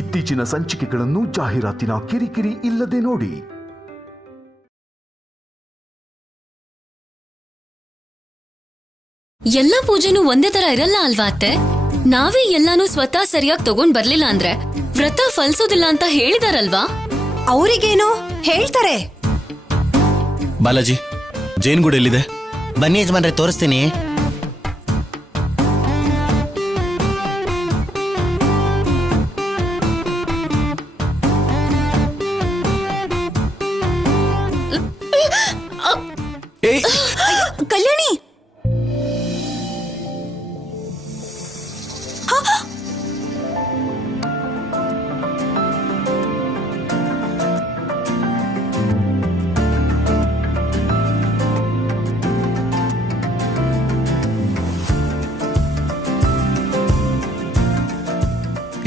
ಇತ್ತೀಚಿನ ಸಂಚಿಕೆಗಳನ್ನು ಜಾಹೀರಾತಿನ ಕಿರಿಕಿರಿ ಇಲ್ಲದೆ ನೋಡಿ. ಎಲ್ಲಾ ಪೂಜೆನೂ ಒಂದೇ ತರ ಇರಲ್ಲ ಅಲ್ವಾ ಅತ್ತೆ? ನಾವೇ ಎಲ್ಲಾನು ಸ್ವತಃ ಸರಿಯಾಗಿ ತಗೊಂಡ್ ಬರ್ಲಿಲ್ಲ ಅಂದ್ರೆ ವ್ರತ ಫಲಿಸೋದಿಲ್ಲ ಅಂತ ಹೇಳಿದಾರಲ್ವಾ? ಅವರಿಗೇನೋ ಹೇಳ್ತಾರೆ. ಬಾಲಾಜಿ, ಜೇನ್ಗೂಡ್ ಎಲ್ಲಿದೆ? ಬನ್ನಿ ಯಜಮಾನ್ರೆ, ತೋರಿಸ್ತೀನಿ. ಕಲ್ಯಾಣಿ,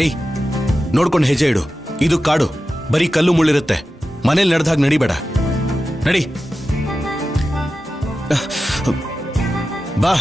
ಏಯ್, ನೋಡ್ಕೊಂಡು ಹೆಜ್ಜೆ ಇಡು. ಇದು ಕಾಡು, ಬರೀ ಕಲ್ಲು ಮುಳ್ಳಿರುತ್ತೆ. ಮನೇಲಿ ನಡೆದಾಗ ನಡಿಬೇಡ. ನಡಿ ಬಾ.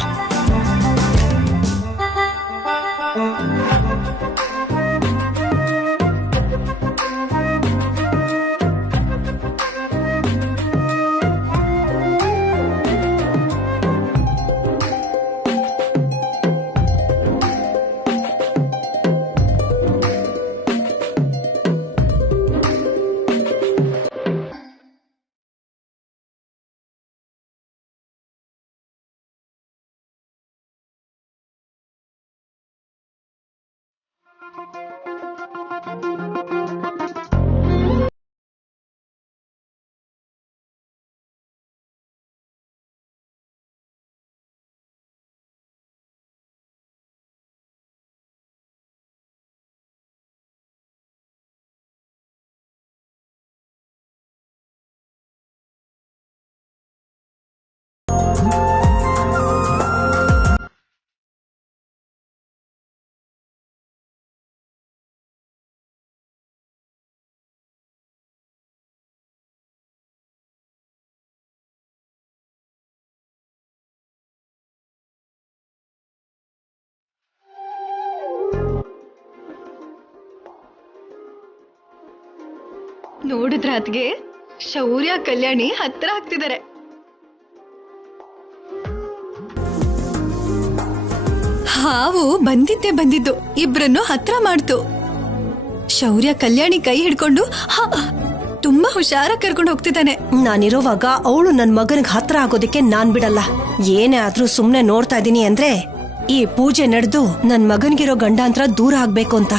ನೋಡಿದ್ರ ಅದ್ಗೆ ಶೌರ್ಯ ಕಲ್ಯಾಣಿ ಹತ್ರ ಆಗ್ತಿದ್ದಾರೆ. ಹಾವು ಬಂದಿದ್ದೆ ಬಂದಿದ್ದು ಇಬ್ರನ್ನು ಹತ್ರ ಮಾಡ್ತು. ಶೌರ್ಯ ಕಲ್ಯಾಣಿ ಕೈ ಹಿಡ್ಕೊಂಡು ತುಂಬಾ ಹುಷಾರಾಗಿ ಕರ್ಕೊಂಡು ಹೋಗ್ತಿದ್ದಾನೆ. ನಾನಿರೋವಾಗ ಅವಳು ನನ್ ಮಗನಿಗೆ ಹತ್ರ ಆಗೋದಕ್ಕೆ ನಾನ್ ಬಿಡಲ್ಲ. ಏನೇ ಆದ್ರೂ ಸುಮ್ನೆ ನೋಡ್ತಾ ಇದೀನಿ ಅಂದ್ರೆ ಈ ಪೂಜೆ ನಡೆದು ನನ್ ಮಗನ್ಗಿರೋ ಗಂಡಾಂತರ ದೂರ ಆಗ್ಬೇಕು ಅಂತ.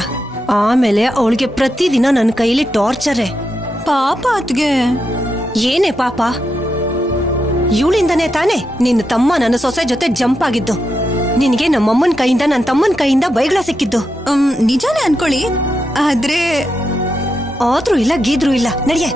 ಆಮೇಲೆ ಅವಳಿಗೆ ಪ್ರತಿದಿನ ನನ್ನ ಕೈಲಿ ಟಾರ್ಚರೇ. ಪಾಪ ಅದ್ಗೆ. ಏನೇ ಪಾಪ? ಇವಳಿಂದನೇ ತಾನೇ ನಿನ್ನ ತಮ್ಮ ನನ್ನ ಸೊಸೆ ಜೊತೆ ಜಂಪ್ ಆಗಿದ್ದು. ನಿನಗೆ ನಮ್ಮಮ್ಮನ ಕೈಯಿಂದ ನನ್ನ ತಮ್ಮನ ಕೈಯಿಂದ ಬೈಗಳ ಸಿಕ್ಕಿದ್ದು. ನಿಜಾನೇ ಅನ್ಕೊಳ್ಳಿ, ಆದ್ರೆ ಆದ್ರೂ ಇಲ್ಲ ಗೀದ್ರೂ ಇಲ್ಲ. ನಡಿಯೇ.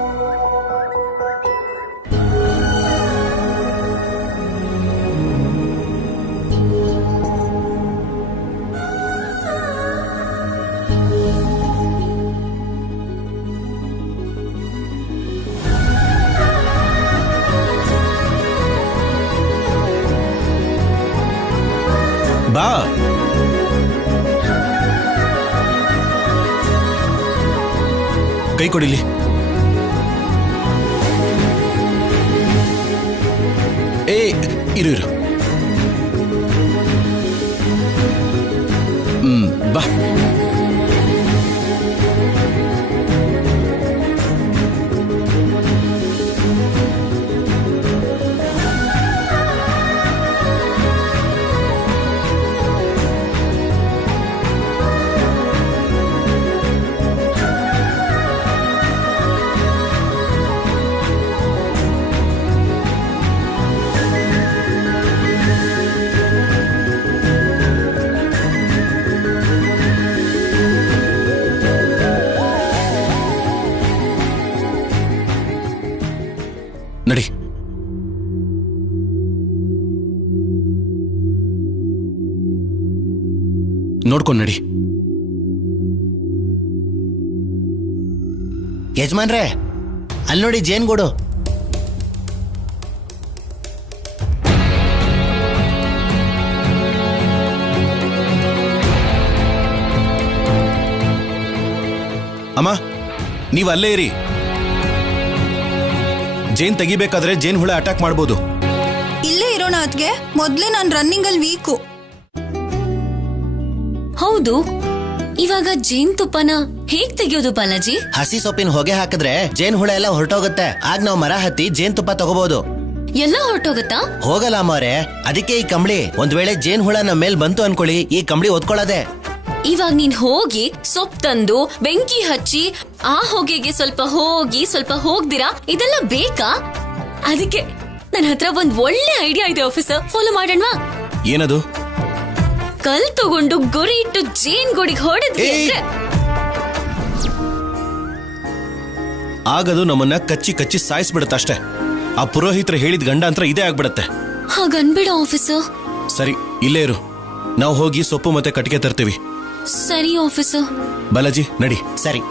ಬಾ. ಕೈ ಕೊಡಿಲಿ. ಇರು ಇರು. ಬಾ. ನಡಿ. ನೋಡ್ಕೊಂಡು ನಡಿ. ಯಜಮಾನ್ರೆ, ಅಲ್ಲಿ ನೋಡಿ ಜೇನ್ಗೂಡು. ಅಮ್ಮ ನೀವು ಅಲ್ಲೇ ಇರಿ. ಜೇನ್ ತೆಗಿಬೇಕಾದ್ರೆ ಜೇನ್ ಹುಳ ಅಟ್ಯಾಕ್ ಮಾಡ್ಬೋದು. ಇಲ್ಲೇ ಇರೋಣ ಅದ್ಗೆ. ಮೊದ್ಲೇ ನಾನು ರನ್ನಿಂಗ್ ಅಲ್ಲಿ ವೀಕು. ಹೌದು, ಇವಾಗ ಜೇನ್ತುಪ್ಪನ ಹೇಗ್ ತೆಗಿಯೋದು ಬಾಲಾಜಿ? ಹಸಿ ಸೊಪ್ಪಿನ ಹೊಗೆ ಹಾಕಿದ್ರೆ ಜೇನ್ ಹುಳ ಎಲ್ಲ ಹೊರಟೋಗುತ್ತೆ. ಆಗ ನಾವು ಮರ ಹತ್ತಿ ಜೇನ್ ತುಪ್ಪ ತಗೋಬಹುದು. ಎಲ್ಲ ಹೊರಟೋಗತ್ತಾ? ಹೋಗಲ್ಲ ಅಮ್ಮವ್ರೆ, ಅದಕ್ಕೆ ಈ ಕಂಬಳಿ. ಒಂದ್ ವೇಳೆ ಜೇನ್ ಹುಳ ನಮ್ಮ ಮೇಲ್ ಬಂತು ಅನ್ಕೊಳ್ಳಿ, ಈ ಕಂಬಳಿ ಒದ್ಕೊಳ್ಳೋದೆ. ಇವಾಗ ನೀನ್ ಹೋಗಿ ಸೊಪ್ಪು ತಂದು ಬೆಂಕಿ ಹಚ್ಚಿ ಆ ಹೊಗೆಗೆ ಸ್ವಲ್ಪ ಹೋಗಿ ಸ್ವಲ್ಪ ಹೋಗ್ದಿರಾ, ಇದೆಲ್ಲ ಬೇಕಾ? ಅದಕ್ಕೆ ನನ್ನ ಹತ್ರ ಒಂದ್ ಒಳ್ಳೆ ಐಡಿಯಾ ಇದೆ ಆಫೀಸರ್, ಫಾಲೋ ಮಾಡೋಣವಾ? ಏನದು? ಕಲ್ ತಗೊಂಡು ಗುರಿ ಇಟ್ಟು ಜೇನ್ ಗೋಡಿಗೆ ಹೊಡೆದ್ವಿ ಅಂದ್ರೆ ಆಗದು ನಮ್ಮನ್ನ ಕಚ್ಚಿ ಕಚ್ಚಿ ಸಾಯಿಸ್ಬಿಡುತ್ತಷ್ಟೇ. ಆ ಪುರೋಹಿತರು ಹೇಳಿದ ಗಂಡಾಂತರ ಇದೇ ಆಗ್ಬಿಡತ್ತೆ. ಹಾಗನ್ಬೇಡ ಆಫೀಸರ್. ಸರಿ, ಇಲ್ಲೇ ಇರು. ನಾವು ಹೋಗಿ ಸೊಪ್ಪು ಮತ್ತೆ ಕಟ್ಟಿಗೆ ತರ್ತೀವಿ. ಸರಿ ಆಫೀಸರ್. ಬಾಲಾಜಿ ನಡಿ. ಸರಿ.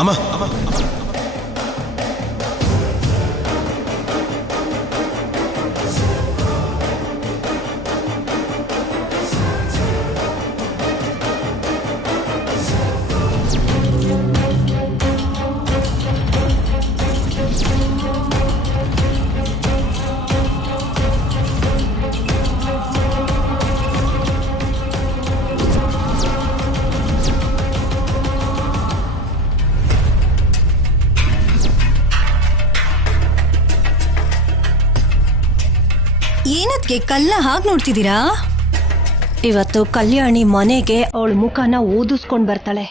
ಅಮ್ಮ ಏನದ್ಗೆ ಕಲ್ಲ ಹಾಗೆ ನೋಡ್ತಿದ್ದೀರಾ? ಇವತ್ತು ಕಲ್ಯಾಣಿ ಮನೆಗೆ ಅವಳ ಮುಖನ ಓದಿಸ್ಕೊಂಡ್ ಬರ್ತಾಳೆ.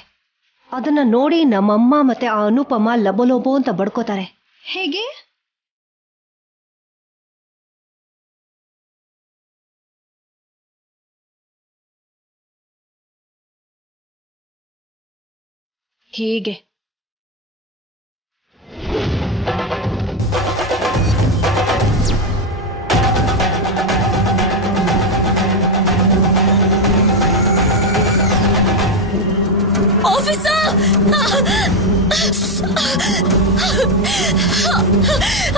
ಅದನ್ನ ನೋಡಿ ನಮ್ಮಮ್ಮ ಮತ್ತೆ ಆ ಅನುಪಮ ಲಬೋಲೋಬೋ ಅಂತ ಬಡ್ಕೋತಾರೆ. ಹೇಗೆ? ಹೀಗೆ. ಆಫೀಸರ್!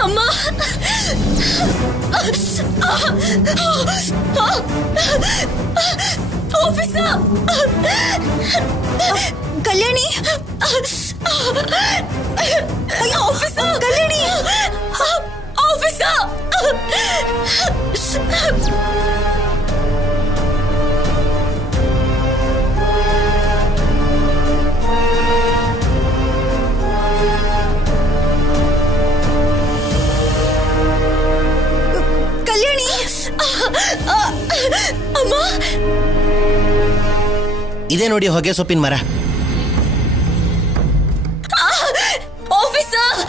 ಅಮ್ಮ! ಆಫೀಸರ್! ಕಲ್ಯಾಣಿ! ಅಯ್ಯೋ ಆಫೀಸರ್! ಕಲ್ಯಾಣಿ! ಆಫೀಸರ್! ಕಲ್ಯಾಣಿ! ಅಮ್ಮ! ಇದೇ ನೋಡಿ ಹೊಗೆ ಸೊಪ್ಪಿನ ಮರ. ಆಫೀಸರ್!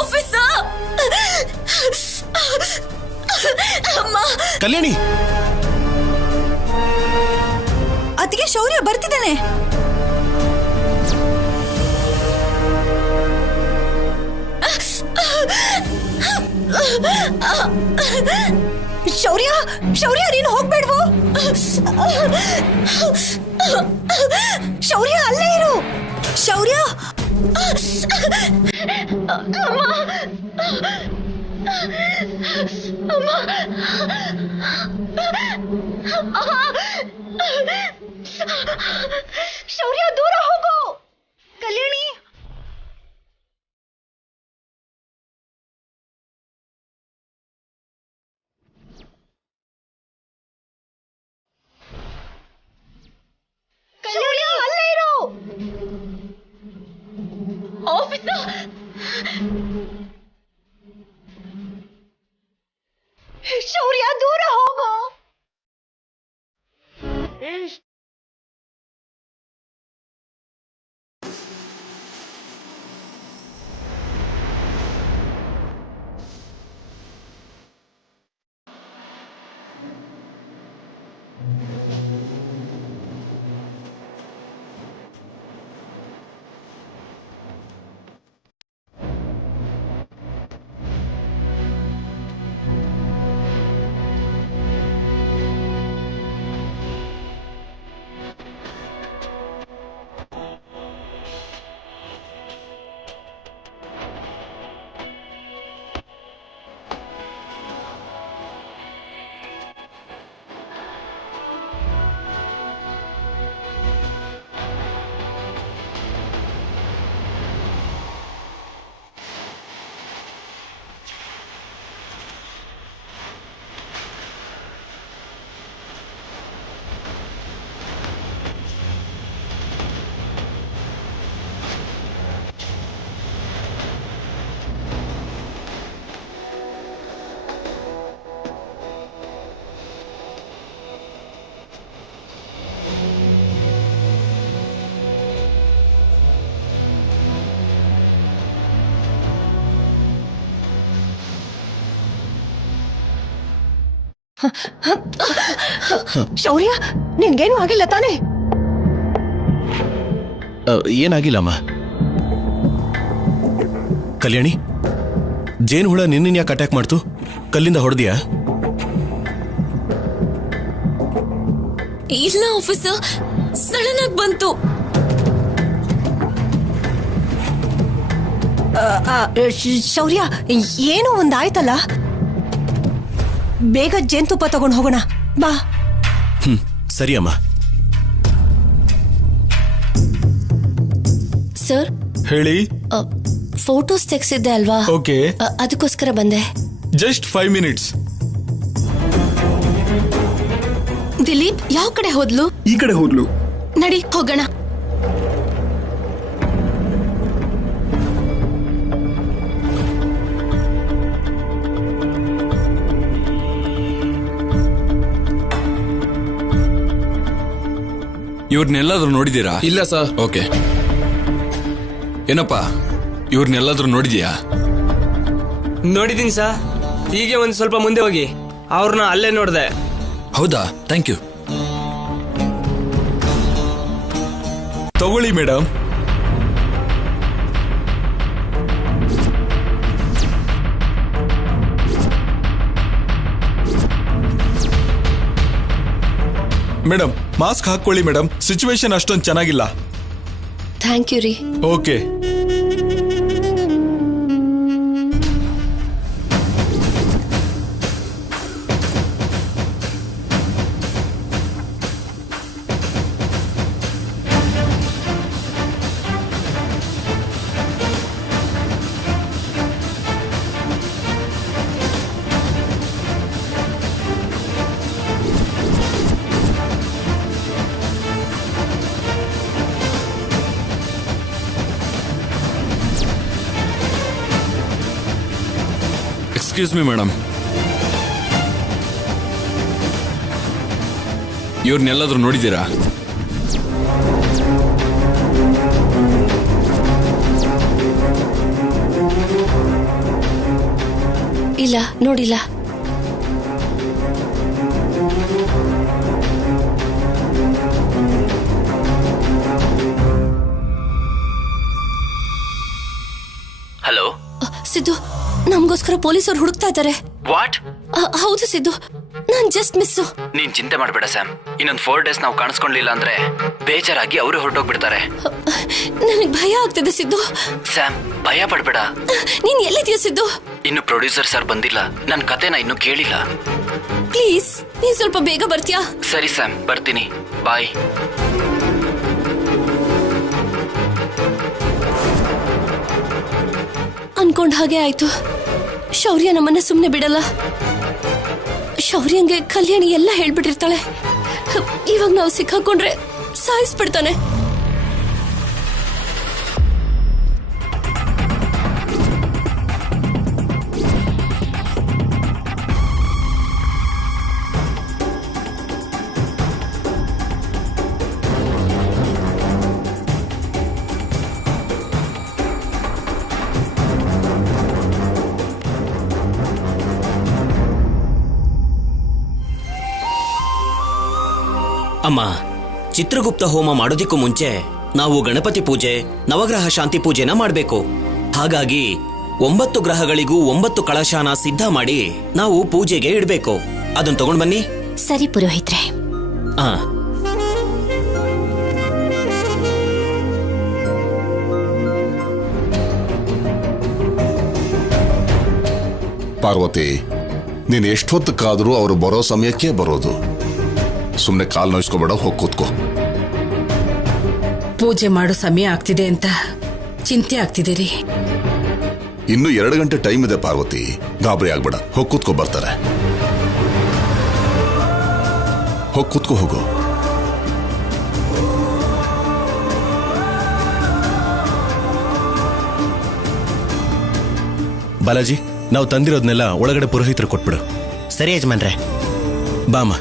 ಆಫೀಸರ್! ಅಮ್ಮ! ಕಲ್ಯಾಣಿ! ಅದಕ್ಕೆ ಶೌರ್ಯ ಬರ್ತಿದ್ದಾನೆ. ಶೌರ್ಯ! ಶೌರ್ಯ, ನೀನು ಹೋಗ್ಬೇಡ್ವೋ? ಶೌರ್ಯ, ಅಲ್ಲೇ ಇರು. ಶೌರ್ಯ! ಶೌರ್ಯ, ದೂರ ಹೋಗು. ಕಲ್ಯಾಣಿ! ಶೌರ್ಯ, ಅಲ್ಲೇ ಇರು. ಆಫೀಸರ್! ಶೌರ್ಯ, ದೂರ ಹೋಗು. ಶೌರ್ಯ ನಿನ್ಗೇನು ಆಗಿಲ್ಲ ತಾನೇ? ಏನಾಗಿಲ್ಲಮ್ಮ. ಕಲ್ಯಾಣಿ, ಜೇನು ಹುಳ ನಿನ್ನ ಯಾಕೆ ಅಟ್ಯಾಕ್ ಮಾಡ್ತು? ಕಲ್ಲಿಂದ ಹೊಡೆದಿಯಾ? ಇಲ್ಲ ಆಫೀಸರ್, ಸಡನ್ ಆಗಿ ಬಂತು. ಶೌರ್ಯ, ಏನೋ ಒಂದಾಯ್ತಲ್ಲ, ಬೇಗ ಜೇನುತುಪ್ಪ ತಗೊಂಡು ಹೋಗೋಣ ಬಾ. ಸರಿ ಅಮ್ಮ. ಸರ್ ಹೇಳಿ. ಫೋಟೋಸ್ ತೆಗ್ಸಿದ್ದೆ ಅಲ್ವಾ? ಓಕೆ, ಅದಕ್ಕೋಸ್ಕರ ಬಂದೆ. Just 5 minutes. ದಿಲೀಪ್ ಯಾವ ಕಡೆ ಹೋದ್ಲು? ಈ ಕಡೆ ಹೋದ್ಲು. ನಡಿ ಹೋಗೋಣ. ಇವ್ರನ್ನೆಲ್ಲಾದ್ರೂ ನೋಡಿದೀರಾ? ಇಲ್ಲ ಸರ್. ಓಕೆ. ಏನಪ್ಪ, ಇವ್ರನ್ನೆಲ್ಲಾದ್ರೂ ನೋಡಿದ್ಯಾ? ನೋಡಿದೀನಿ ಸರ್. ಹೀಗೆ ಒಂದ್ ಸ್ವಲ್ಪ ಮುಂದೆ ಹೋಗಿ ಅವ್ರನ್ನ ಅಲ್ಲೇ ನೋಡ್ದೆ. ಹೌದಾ? Thank you. ತಗೊಳ್ಳಿ ಮೇಡಮ್. ಮೇಡಮ್, ಮಾಸ್ಕ್ ಹಾಕೊಳ್ಳಿ ಮೇಡಮ್. ಸಿಚುವೇಶನ್ ಅಷ್ಟೊಂದು ಚೆನ್ನಾಗಿಲ್ಲ. ಥ್ಯಾಂಕ್ ಯು ರೀ. ಓಕೆ. ಎಕ್ಸ್ಕ್ಯೂಸ್ ಮಿ ಮೇಡಮ್, ಇವ್ರನ್ನೆಲ್ಲಾದ್ರೂ ನೋಡಿದ್ದೀರಾ? ಇಲ್ಲ, ನೋಡಿಲ್ಲ. ಹಲೋ ಸಿದ್ದು, ನಮಗೋಸ್ಕರ ಪೊಲೀಸರು ಹುಡುಕ್ತಾ ಇದ್ದಾರೆ. ವಾಟ್? ಹೌದು ಸಿದ್ದು, ನಾನ್ ಜಸ್ಟ್ ಮಿಸ್ಸು. ನೀನ್ ಚಿಂತೆ ಮಾಡ್ಬೇಡ ಸ್ಯಾಮ್. ಇನ್ನೊಂದು 4 days ನಾವು ಕಾಣಿಸ್ಕೊಂಡ್ಲಿಲ್ಲ ಅಂದ್ರೆ ಬೇಜಾರಾಗಿ ಅವರು ಹೊರಟೋಗ್ಬಿಡ್ತಾರೆ. ನನಗೆ ಭಯ ಆಗ್ತಿದೆ ಸಿದ್ದು. ಸ್ಯಾಮ್, ಭಯ ಪಡ್ಬೇಡ. ನೀನ್ ಎಲ್ಲಿದ್ಯಾ ಸಿದ್ದು? ಇನ್ನು ಪ್ರೊಡ್ಯೂಸರ್ ಸರ್ ಬಂದಿಲ್ಲ, ನನ್ನ ಕತೆನ ಇನ್ನು ಕೇಳಿಲ್ಲ. ಪ್ಲೀಸ್, ನೀನ್ ಸ್ವಲ್ಪ ಬೇಗ ಬರ್ತೀಯಾ? ಸರಿ ಸ್ಯಾಮ್, ಬರ್ತೀನಿ. ಬಾಯ್. ಅನ್ಕೊಂಡ್ ಹಾಗೆ ಆಯ್ತು. ಶೌರ್ಯ ನಮ್ಮನ್ನ ಸುಮ್ನೆ ಬಿಡಲ್ಲ. ಶೌರ್ಯಂಗೆ ಕಲ್ಯಾಣಿ ಎಲ್ಲ ಹೇಳ್ಬಿಟ್ಟಿರ್ತಾಳೆ. ಇವಾಗ ನಾವು ಸಿಕ್ಕಾಕೊಂಡ್ರೆ ಸಾಯಿಸ್ಬಿಡ್ತಾನೆ. ಅಮ್ಮ, ಚಿತ್ರಗುಪ್ತ ಹೋಮ ಮಾಡೋದಿಕ್ಕೂ ಮುಂಚೆ ನಾವು ಗಣಪತಿ ಪೂಜೆ, ನವಗ್ರಹ ಶಾಂತಿ ಪೂಜೆನ ಮಾಡಬೇಕು. ಹಾಗಾಗಿ 9 ಗ್ರಹಗಳಿಗೂ 9 ಕಳಶಾನ ಸಿದ್ಧ ಮಾಡಿ ನಾವು ಪೂಜೆಗೆ ಇಡಬೇಕು. ಅದನ್ನ ತಗೊಂಡ್ ಬನ್ನಿ. ಸರಿ ಪುರೋಹಿತ್ರೆ. ಪಾರ್ವತಿ, ನೀನು ಎಷ್ಟೊತ್ತಕ್ಕಾದ್ರೂ ಅವರು ಬರೋ ಸಮಯಕ್ಕೆ ಬರೋದು. ಸುಮ್ಮನೆ ಕಾಲು ನೋಯಿಸ್ಕೋಬೇಡ, ಹೋಗಿ ಕೂತ್ಕೋ. ಪೂಜೆ ಮಾಡೋ ಸಮಯ ಆಗ್ತಿದೆ ಅಂತ ಚಿಂತೆ ಆಗ್ತಿದೆ ರೀ. ಇನ್ನು 2 ಗಂಟೆ ಟೈಮ್ ಇದೆ ಪಾರ್ವತಿ, ಗಾಬರಿ ಆಗ್ಬೇಡ. ಹೋಗಿ ಕೂತ್ಕೋ, ಬರ್ತಾರೆ. ಹೋಗಿ ಕೂತ್ಕೋ, ಹೋಗು. ಬಾಲಾಜಿ, ನಾವು ತಂದಿರೋದ್ನೆಲ್ಲ ಒಳಗಡೆ ಪುರೋಹಿತರು ಕೊಟ್ಬಿಡು. ಸರಿ ಯಜಮಾನ್ರೆ. ಬಾಮ.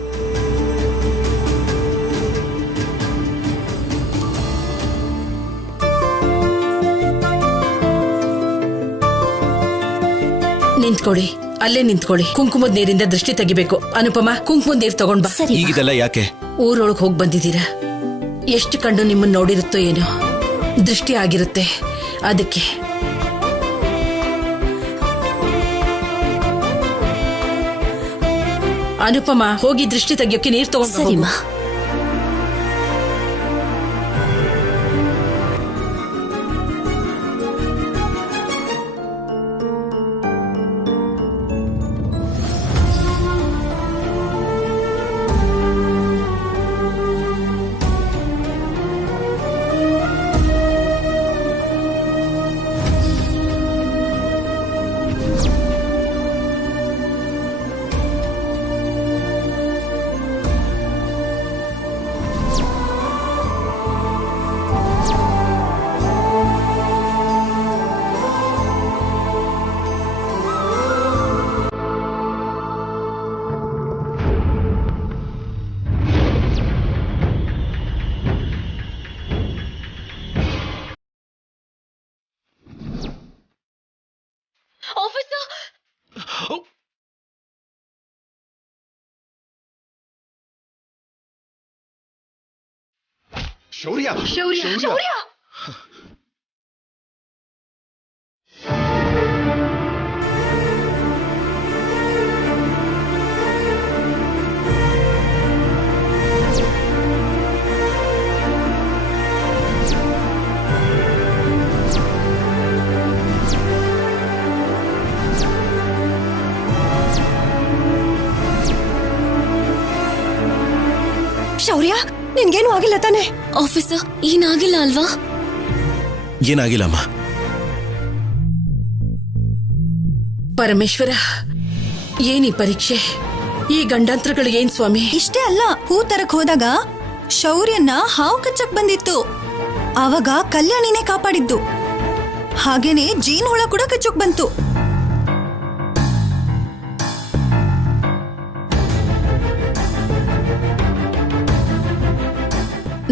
ನಿಂತ್ಕೊಡಿ, ಅಲ್ಲೇ ನಿಂತ್ಕೊಳ್ಳಿ. ಕುಂಕುಮದ ನೀರಿಂದ ದೃಷ್ಟಿ ತೆಗಿಬೇಕು. ಅನುಪಮ, ಕುಂಕುಮದ ನೀರು ತಗೊಂಡ್ ಬಾ. ಈಗಿದೆಲ್ಲ ಯಾಕೆ? ಊರೊಳಗ್ ಹೋಗಿ ಬಂದಿದ್ದೀರಾ, ಎಷ್ಟು ಕಣ್ಣು ನಿಮ್ಮನ್ನ ನೋಡಿರುತ್ತೋ ಏನೋ, ದೃಷ್ಟಿ ಆಗಿರುತ್ತೆ ಅದಕ್ಕೆ. ಅನುಪಮ, ಹೋಗಿ ದೃಷ್ಟಿ ತೆಗಿಯೋಕೆ ನೀರು ತಗೊಂಡು ಹೋಗು. ಶೌರ್ಯ, ಶೌರ್ಯ, ಶೌರ್ಯ. ಶೌರ್ಯ, ನಿನ್ಗೇನು ಆಗಿಲ್ಲ ತಾನೆ? ಆಫೀಸರ್, ಏನಾಗಿಲ್ಲ ಅಲ್ವಾ? ಏನಾಗಿಲ್ಲಮ್ಮ. ಪರಮೇಶ್ವರ, ಏನಿ ಪರೀಕ್ಷೆ? ಈ ಗಂಡಾಂತರಗಳು ಏನ್ ಸ್ವಾಮಿ? ಇಷ್ಟೇ ಅಲ್ಲ, ಹೂ ತರಕ್ ಹೋದಾಗ ಶೌರ್ಯನ ಹಾವು ಕಚ್ಚಕ್ ಬಂದಿತ್ತು. ಆವಾಗ ಕಲ್ಯಾಣಿನೇ ಕಾಪಾಡಿದ್ದು. ಹಾಗೇನೆ ಜೇನು ಹುಳ ಕೂಡ ಕಚ್ಚಕ್ ಬಂತು.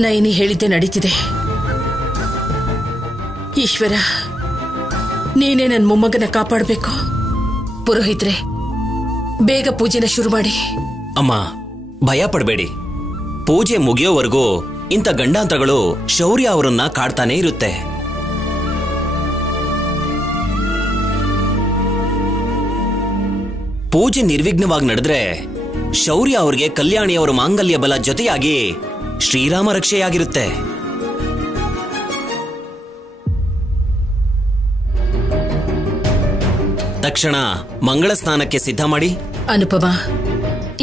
ನೈನಿ ಹೇಳಿದ್ದೆ ನಡೀತಿದೆ. ಈಶ್ವರ, ನೀನೇ ನನ್ನ ಮೊಮ್ಮಗನ ಕಾಪಾಡಬೇಕು. ಪುರೋಹಿತ್ರೆ, ಬೇಗ ಪೂಜೆನ ಶುರು ಮಾಡಿ. ಅಮ್ಮ, ಭಯ ಪಡಬೇಡಿ. ಪೂಜೆ ಮುಗಿಯೋವರೆಗೂ ಇಂಥ ಗಂಡಾಂತರಗಳು ಶೌರ್ಯ ಅವರನ್ನ ಕಾಡ್ತಾನೆ ಇರುತ್ತೆ. ಪೂಜೆ ನಿರ್ವಿಘ್ನವಾಗಿ ನಡೆದ್ರೆ ಶೌರ್ಯ ಅವರಿಗೆ ಕಲ್ಯಾಣಿಯವರ ಮಾಂಗಲ್ಯ ಬಲ ಜೊತೆಯಾಗಿ ಶ್ರೀರಾಮ ರಕ್ಷೆಯಾಗಿರುತ್ತೆ. ತಕ್ಷಣ ಮಂಗಳ ಸ್ನಾನಕ್ಕೆ ಸಿದ್ಧ ಮಾಡಿ. ಅನುಪಮ,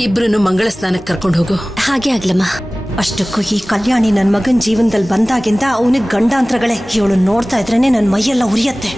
ಇಬ್ರು ಮಂಗಳ ಸ್ನಾನಕ್ಕೆ ಕರ್ಕೊಂಡು ಹೋಗು. ಹಾಗೆ ಆಗ್ಲಮ್ಮ. ಅಷ್ಟಕ್ಕೂ ಈ ಕಲ್ಯಾಣಿ ನನ್ ಮಗನ್ ಜೀವನದಲ್ಲಿ ಬಂದಾಗಿಂದ ಅವನಿಗೆ ಗಂಡಾಂತರಗಳೇ. ಇವಳು ನೋಡ್ತಾ ಇದ್ರೇನೆ ನನ್ ಮೈಯೆಲ್ಲ ಉರಿಯತ್ತೆ.